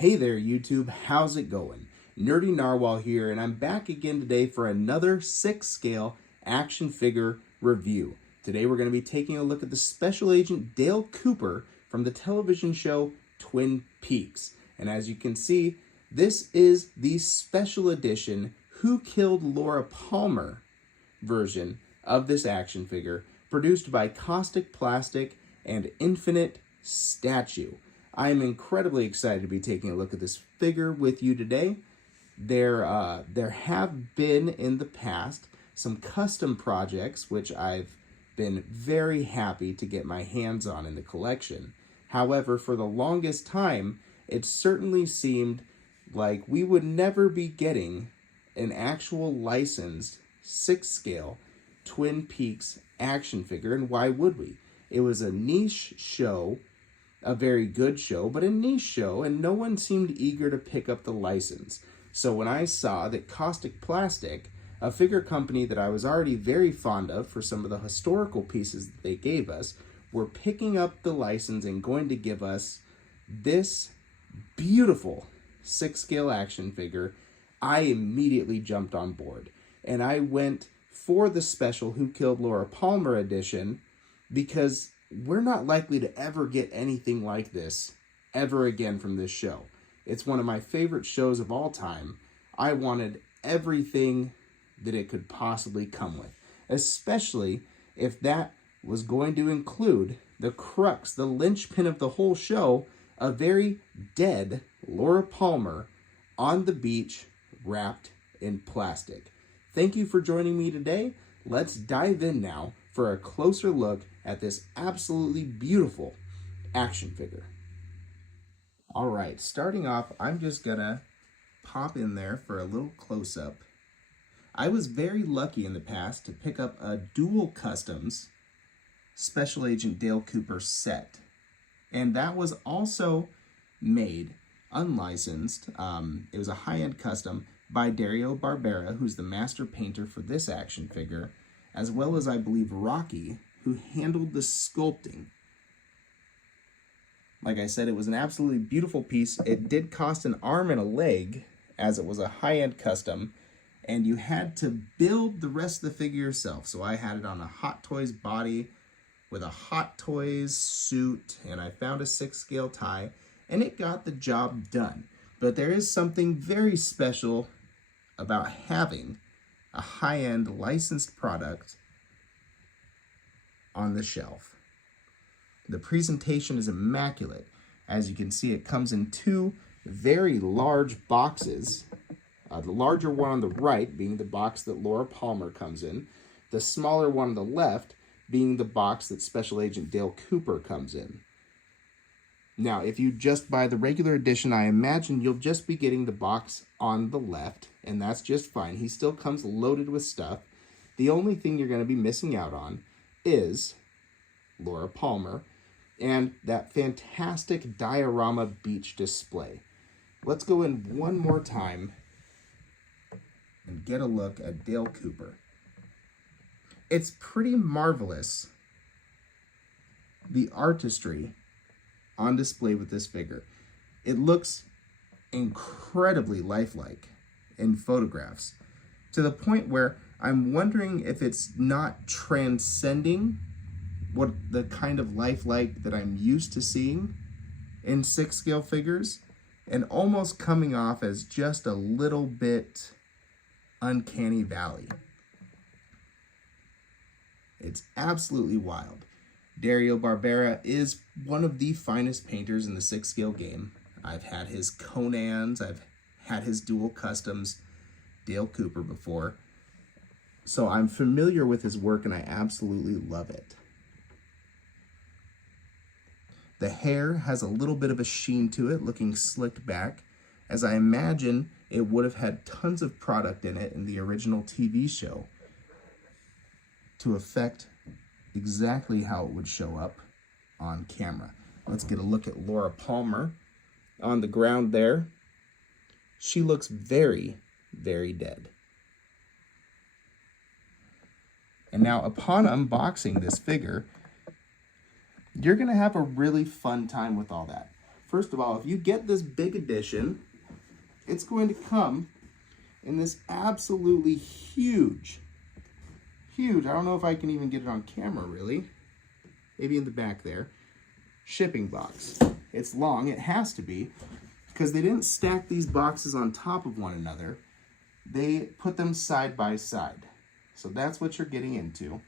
Hey there YouTube, how's it going? Nerdy Narwhal here, and I'm back again today for another 6-scale action figure review. Today we're going to be taking a look at the Special Agent Dale Cooper from the television show Twin Peaks. And as you can see, this is the special edition Who Killed Laura Palmer version of this action figure, produced by Kaustic Plastik and Infinitestatue. I am incredibly excited to be taking a look at this figure with you today. There have been in the past some custom projects which I've been very happy to get my hands on in the collection. However, for the longest time, it certainly seemed like we would never be getting an actual licensed 6-scale Twin Peaks action figure, and why would we? It was a niche show, a very good show, but a niche show, and no one seemed eager to pick up the license. So when I saw that Kaustic Plastik, a figure company that I was already very fond of for some of the historical pieces that they gave us, were picking up the license and going to give us this beautiful 6-scale action figure, I immediately jumped on board. And I went for the special Who Killed Laura Palmer edition because we're not likely to ever get anything like this ever again from this show. It's one of my favorite shows of all time. I wanted everything that it could possibly come with, especially if that was going to include the crux, the linchpin of the whole show, a very dead Laura Palmer on the beach wrapped in plastic. Thank you for joining me today. Let's dive in now for a closer look at this absolutely beautiful action figure. All right, starting off, I'm just gonna pop in there for a little close-up. I was very lucky in the past to pick up a Dual Customs Special Agent Dale Cooper set, and that was also made unlicensed. It was a high-end custom by Dario Barbera, who's the master painter for this action figure, as well as I believe Rocky, who handled the sculpting. Like I said, it was an absolutely beautiful piece. It did cost an arm and a leg, as it was a high-end custom, and you had to build the rest of the figure yourself. So I had it on a Hot Toys body with a Hot Toys suit, and I found a 6-scale tie, and it got the job done. But there is something very special about having a high-end licensed product on the shelf. The presentation is immaculate. As you can see, it comes in two very large boxes. The larger one on the right being the box that Laura Palmer comes in. The smaller one on the left being the box that Special Agent Dale Cooper comes in. Now, if you just buy the regular edition, I imagine you'll just be getting the box on the left, and that's just fine. He still comes loaded with stuff. The only thing you're going to be missing out on is Laura Palmer and that fantastic diorama beach display. Let's go in one more time and get a look at Dale Cooper. It's pretty marvelous, the artistry on display with this figure. It looks incredibly lifelike in photographs, to the point where I'm wondering if it's not transcending what the kind of lifelike that I'm used to seeing in 6-scale figures, and almost coming off as just a little bit uncanny valley. It's absolutely wild. Dario Barbera is one of the finest painters in the 6-scale game. I've had his Conans, I've had his Dual Customs Dale Cooper before, so I'm familiar with his work and I absolutely love it. The hair has a little bit of a sheen to it, looking slicked back, as I imagine it would have had tons of product in it in the original TV show to affect exactly how it would show up on camera. Let's get a look at Laura Palmer on the ground there. She looks very, very dead. And now, upon unboxing this figure, you're going to have a really fun time with all that. First of all, if you get this big edition, it's going to come in this absolutely huge, I don't know if I can even get it on camera really, maybe in the back there, shipping box. It's long, it has to be, because they didn't stack these boxes on top of one another. They put them side by side. So that's what you're getting into.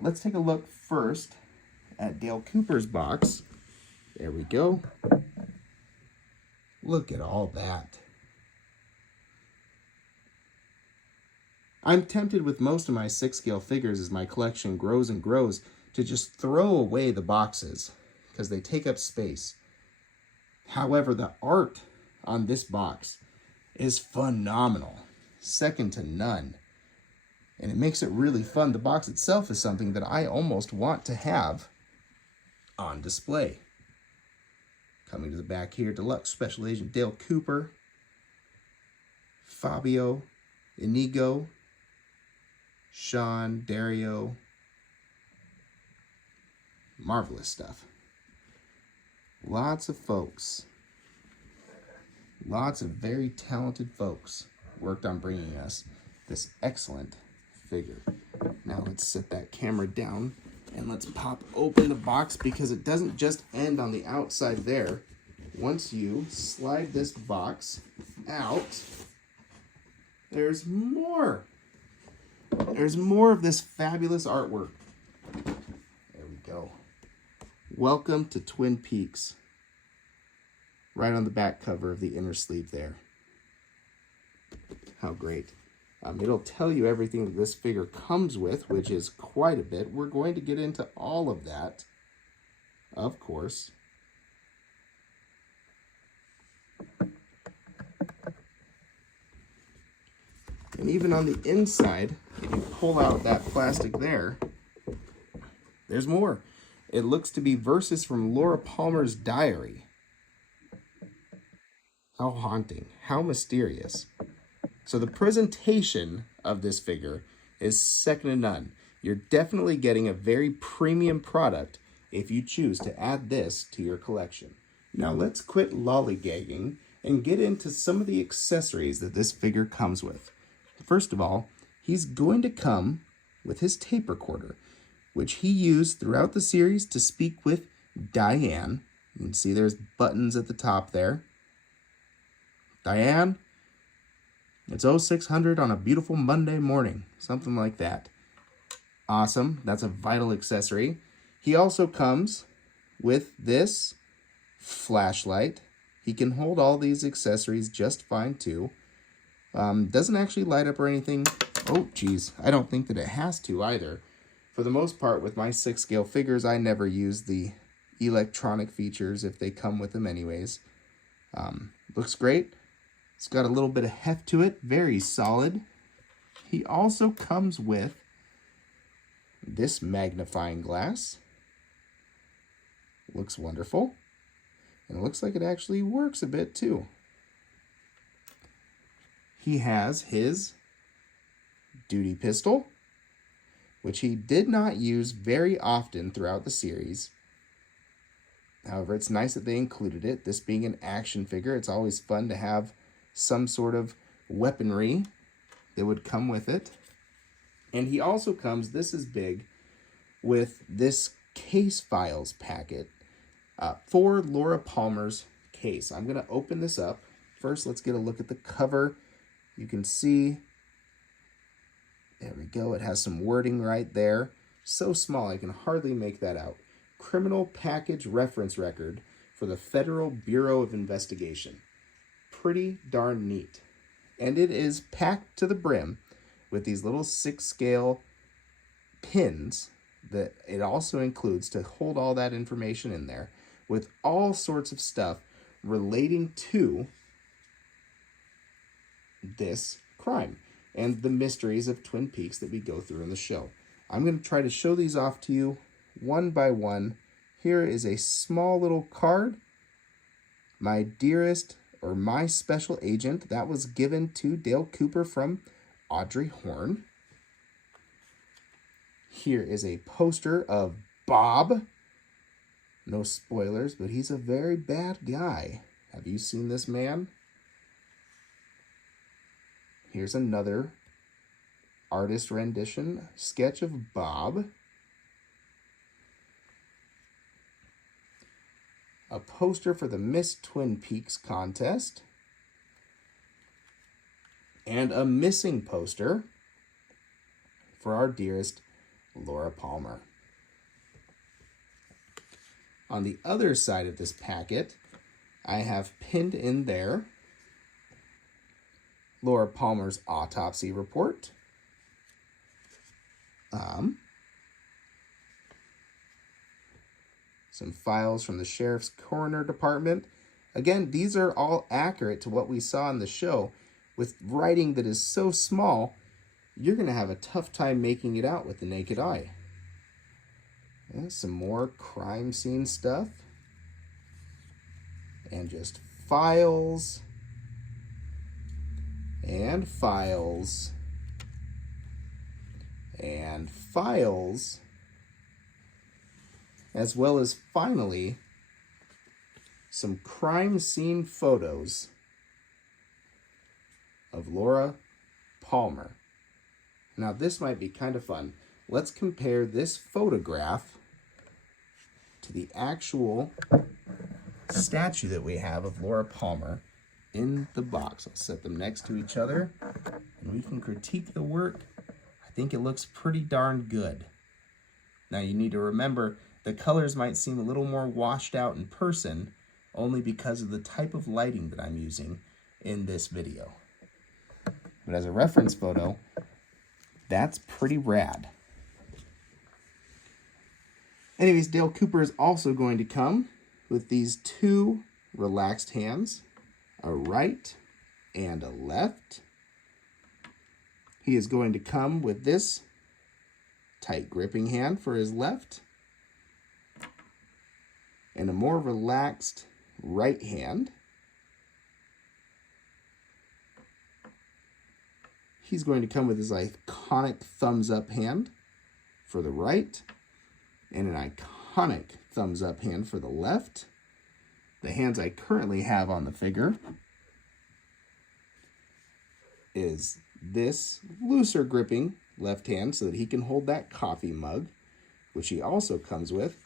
Let's take a look first at Dale Cooper's box. There we go. Look at all that. I'm tempted with most of my 6-scale figures as my collection grows and grows to just throw away the boxes because they take up space. However, the art on this box is phenomenal, second to none. And it makes it really fun. The box itself is something that I almost want to have on display. Coming to the back here, Deluxe Special Agent Dale Cooper, Fabio, Inigo, Sean, Dario. Marvelous stuff. Lots of folks, lots of very talented folks worked on bringing us this excellent figure. Now let's set that camera down and let's pop open the box, because it doesn't just end on the outside there. Once you slide this box out, there's more. There's more of this fabulous artwork. There we go. Welcome to Twin Peaks. Right on the back cover of the inner sleeve there. How great. It'll tell you everything that this figure comes with, which is quite a bit. We're going to get into all of that, of course. And even on the inside, if you pull out that plastic there, there's more. It looks to be verses from Laura Palmer's diary. How haunting, how mysterious. So the presentation of this figure is second to none. You're definitely getting a very premium product if you choose to add this to your collection. Now let's quit lollygagging and get into some of the accessories that this figure comes with. First of all, he's going to come with his tape recorder, which he used throughout the series to speak with Diane. You can see there's buttons at the top there. Diane, it's 0600 on a beautiful Monday morning, something like that. Awesome, that's a vital accessory. He also comes with this flashlight. He can hold all these accessories just fine too. Doesn't actually light up or anything. Oh, geez, I don't think that it has to either. For the most part, with my 6-scale figures, I never use the electronic features if they come with them anyways. Looks great. It's got a little bit of heft to it, very solid. He also comes with this magnifying glass. Looks wonderful. And it looks like it actually works a bit too. He has his duty pistol, which he did not use very often throughout the series. However, it's nice that they included it. This being an action figure, it's always fun to have some sort of weaponry that would come with it. And he also comes, this is big, with this case files packet for Laura Palmer's case. I'm going to open this up. First, let's get a look at the cover. You can see, there we go, it has some wording right there. So small, I can hardly make that out. Criminal Package Reference Record for the Federal Bureau of Investigation. Pretty darn neat. And it is packed to the brim with these little 6-scale pins that it also includes to hold all that information in there, with all sorts of stuff relating to this crime and the mysteries of Twin Peaks that we go through in the show. I'm going to try to show these off to you one by one. Here is a small little card. My dearest, or my special agent, that was given to Dale Cooper from Audrey Horne. Here is a poster of Bob. No spoilers, but he's a very bad guy. Have you seen this man? Here's another artist rendition sketch of Bob. A poster for the Miss Twin Peaks contest. And a missing poster for our dearest Laura Palmer. On the other side of this packet, I have pinned in there Laura Palmer's autopsy report. Some files from the Sheriff's Coroner Department. Again, these are all accurate to what we saw in the show. With writing that is so small, you're going to have a tough time making it out with the naked eye. Yeah, some more crime scene stuff. And just files. And files. And files. As well as, finally, some crime scene photos of Laura Palmer. Now, this might be kind of fun. Let's compare this photograph to the actual statue that we have of Laura Palmer in the box. I'll set them next to each other, and we can critique the work. I think it looks pretty darn good. Now, you need to remember, the colors might seem a little more washed out in person, only because of the type of lighting that I'm using in this video. But as a reference photo, that's pretty rad. Anyways, Dale Cooper is also going to come with these two relaxed hands, a right and a left. He is going to come with this tight gripping hand for his left and a more relaxed right hand. He's going to come with his iconic thumbs up hand for the right and an iconic thumbs up hand for the left. The hands I currently have on the figure is this looser gripping left hand so that he can hold that coffee mug, which he also comes with,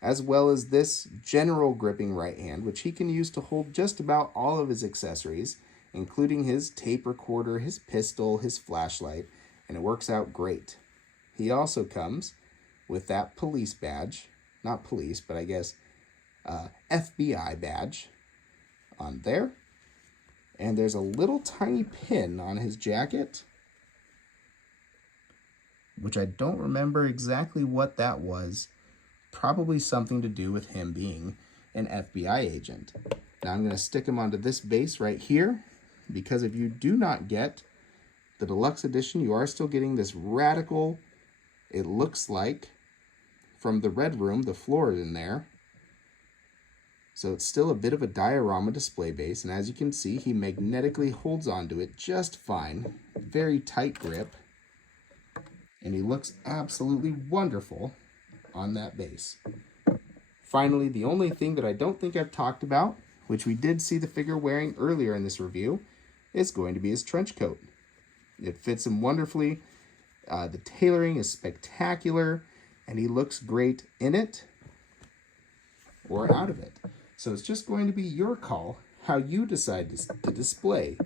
as well as this general gripping right hand, which he can use to hold just about all of his accessories, including his tape recorder, his pistol, his flashlight, and it works out great. He also comes with that police badge, not police, but I guess FBI badge on there. And there's a little tiny pin on his jacket, which I don't remember exactly what that was. Probably something to do with him being an FBI agent. Now I'm going to stick him onto this base right here, because if you do not get the deluxe edition, you are still getting this radical, it looks like, from the Red Room, the floor is in there. So it's still a bit of a diorama display base, and as you can see, he magnetically holds onto it just fine. Very tight grip. And he looks absolutely wonderful on that base. Finally, the only thing that I don't think I've talked about, which we did see the figure wearing earlier in this review, is going to be his trench coat. It fits him wonderfully. The tailoring is spectacular, and he looks great in it or out of it. So it's just going to be your call how you decide to display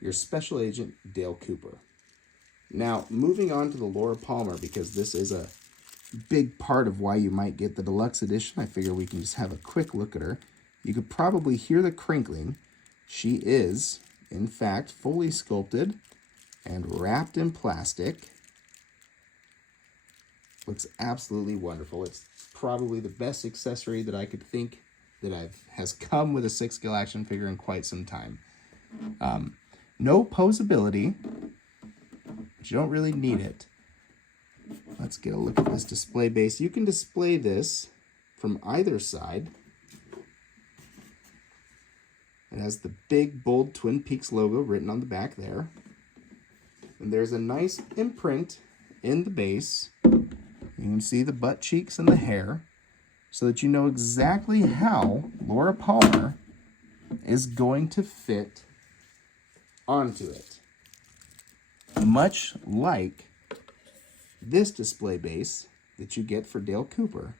your Special Agent Dale Cooper. Now, moving on to the Laura Palmer, because this is a big part of why you might get the deluxe edition, I figure we can just have a quick look at her. You could probably hear the crinkling. She is, in fact, fully sculpted and wrapped in plastic. Looks absolutely wonderful. It's probably the best accessory that I could think that has come with a 6-scale action figure in quite some time. No posability, but you don't really need it. Let's get a look at this display base. You can display this from either side. It has the big, bold Twin Peaks logo written on the back there. And there's a nice imprint in the base. You can see the butt cheeks and the hair. so that you know exactly how Laura Palmer is going to fit onto it. Much like this display base that you get for Dale Cooper,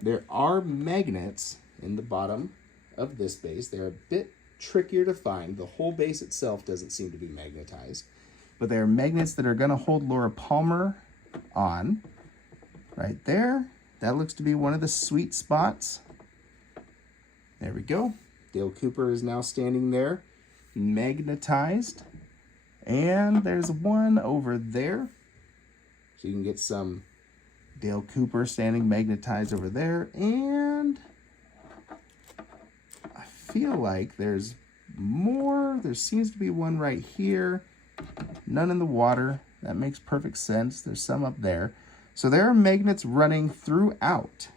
there are magnets in the bottom of this base. They're a bit trickier to find. The whole base itself doesn't seem to be magnetized, but there are magnets that are going to hold Laura Palmer on right there. That looks to be one of the sweet spots. There we go. Dale Cooper is now standing there, magnetized. And there's one over there. So you can get some Dale Cooper standing magnetized over there. And I feel like there's more. There seems to be one right here. None in the water. That makes perfect sense. There's some up there. So there are magnets running throughout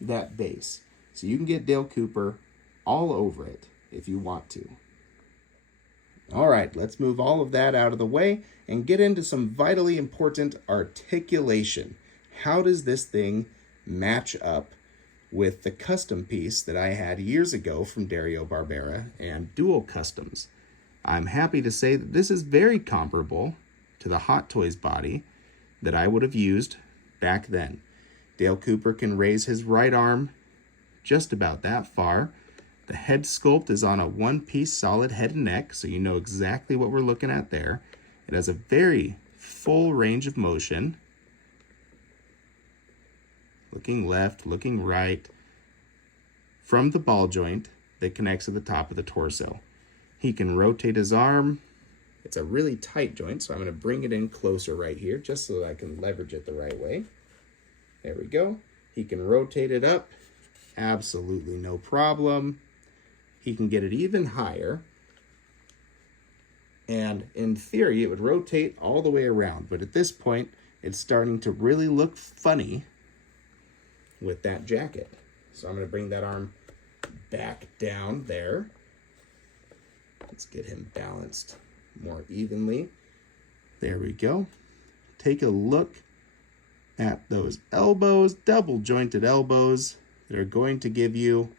that base. So you can get Dale Cooper all over it if you want to. All right, let's move all of that out of the way and get into some vitally important articulation. How does this thing match up with the custom piece that I had years ago from Dario Barbera and Dual Customs? I'm happy to say that this is very comparable to the Hot Toys body that I would have used back then. Dale Cooper can raise his right arm just about that far. The head sculpt is on a one-piece solid head and neck, so you know exactly what we're looking at there. It has a very full range of motion. Looking left, looking right, from the ball joint that connects to the top of the torso. He can rotate his arm. It's a really tight joint, so I'm going to bring it in closer right here, just so that I can leverage it the right way. There we go. He can rotate it up. Absolutely no problem. He can get it even higher. And in theory, it would rotate all the way around. But at this point, it's starting to really look funny with that jacket. So I'm going to bring that arm back down there. Let's get him balanced more evenly. There we go. Take a look at those elbows, double jointed elbows that are going to give you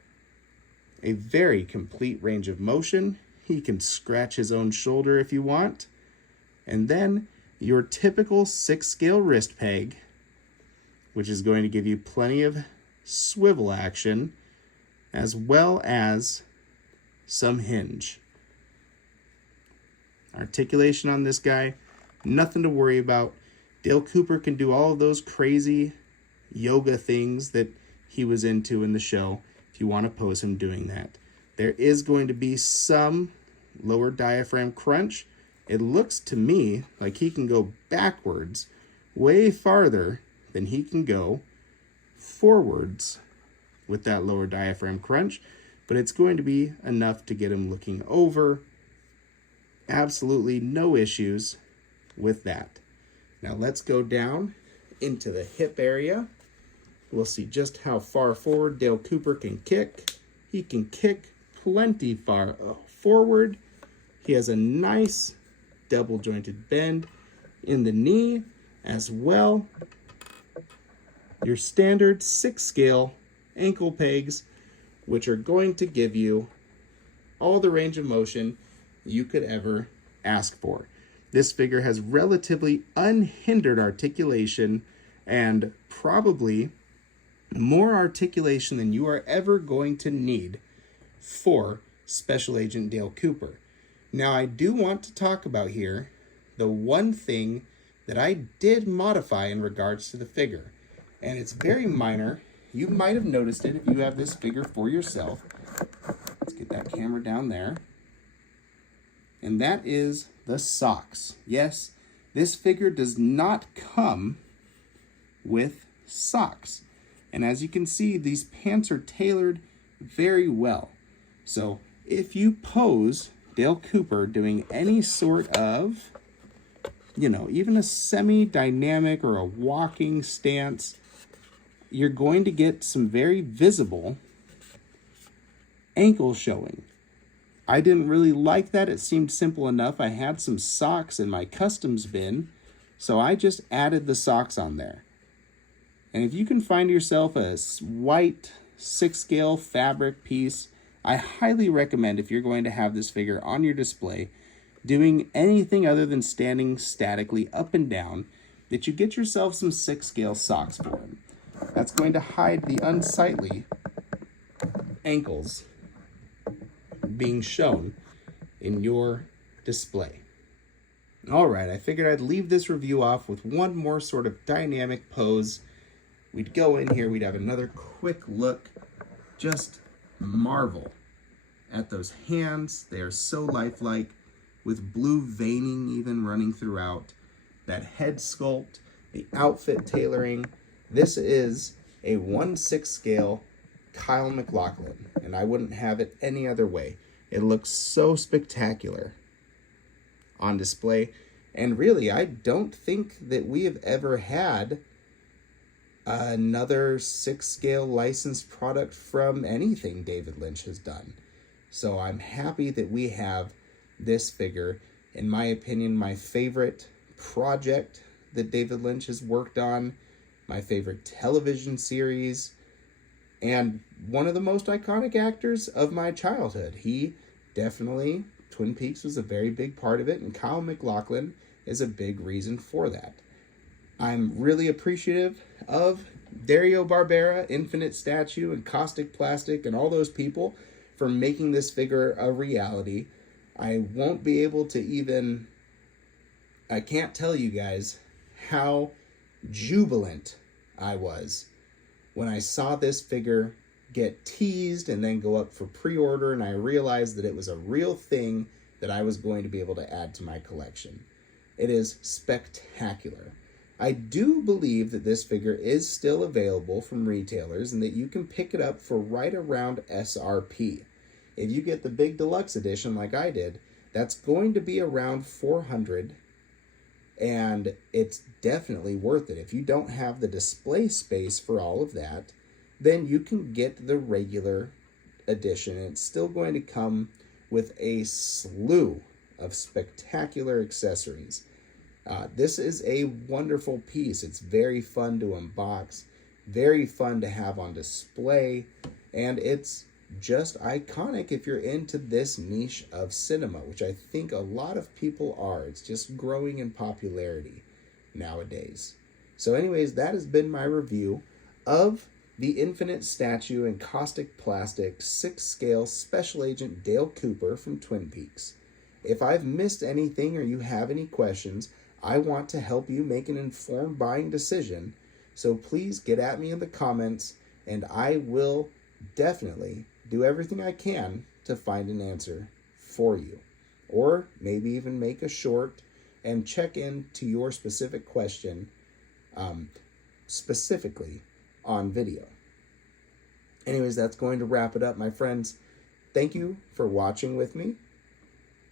a very complete range of motion. He can scratch his own shoulder if you want. And then your typical 6-scale wrist peg, which is going to give you plenty of swivel action, as well as some hinge. Articulation on this guy, nothing to worry about. Dale Cooper can do all of those crazy yoga things that he was into in the show if you want to pose him doing that. There is going to be some lower diaphragm crunch. It looks to me like he can go backwards way farther than he can go forwards with that lower diaphragm crunch, but it's going to be enough to get him looking over. Absolutely no issues with that. Now let's go down into the hip area. We'll see just how far forward Dale Cooper can kick. He can kick plenty far forward. He has a nice double jointed bend in the knee as well. Your standard 6-scale ankle pegs, which are going to give you all the range of motion you could ever ask for. This figure has relatively unhindered articulation and probably more articulation than you are ever going to need for Special Agent Dale Cooper. Now, I do want to talk about here the one thing that I did modify in regards to the figure, and it's very minor. You might have noticed it if you have this figure for yourself. Let's get that camera down there. And that is the socks. Yes, this figure does not come with socks. And as you can see, these pants are tailored very well. So if you pose Dale Cooper doing any sort of, even a semi-dynamic or a walking stance, you're going to get some very visible ankle showing. I didn't really like that. It seemed simple enough. I had some socks in my customs bin, so I just added the socks on there. And if you can find yourself a white 6-scale fabric piece, I highly recommend, if you're going to have this figure on your display, doing anything other than standing statically up and down, that you get yourself some 6-scale socks for him. That's going to hide the unsightly ankles being shown in your display. All right, I figured I'd leave this review off with one more sort of dynamic pose. We'd go in here, we'd have another quick look, just marvel at those hands. They are so lifelike, with blue veining even running throughout. That head sculpt, the outfit tailoring. This is a 1/6 scale Kyle MacLachlan, and I wouldn't have it any other way. It looks so spectacular on display. And really, I don't think that we have ever had another 6-scale licensed product from anything David Lynch has done. So I'm happy that we have this figure. In my opinion, my favorite project that David Lynch has worked on, my favorite television series, and one of the most iconic actors of my childhood. He definitely, Twin Peaks was a very big part of it, and Kyle MacLachlan is a big reason for that. I'm really appreciative of Dario Barbera, Infinitestatue, and Kaustic Plastik, and all those people for making this figure a reality. I won't be able to even, I can't tell you guys how jubilant I was when I saw this figure get teased and then go up for pre-order, and I realized that it was a real thing that I was going to be able to add to my collection. It is spectacular. I do believe that this figure is still available from retailers and that you can pick it up for right around SRP. If you get the big deluxe edition like I did, that's going to be around $400, and it's definitely worth it. If you don't have the display space for all of that, then you can get the regular edition, and it's still going to come with a slew of spectacular accessories. This is a wonderful piece. It's very fun to unbox, very fun to have on display, and it's just iconic if you're into this niche of cinema, which I think a lot of people are. It's just growing in popularity nowadays. So anyways, that has been my review of the Infinitestatue and Kaustic Plastik 6-scale Special Agent Dale Cooper from Twin Peaks. If I've missed anything or you have any questions, I want to help you make an informed buying decision. So please get at me in the comments, and I will definitely do everything I can to find an answer for you. Or maybe even make a short and check into your specific question specifically on video. Anyways, that's going to wrap it up, my friends. Thank you for watching with me.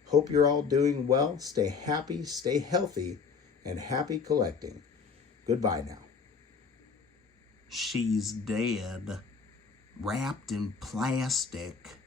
Hope you're all doing well. Stay happy, stay healthy, and happy collecting. Goodbye now. She's dead, wrapped in plastic.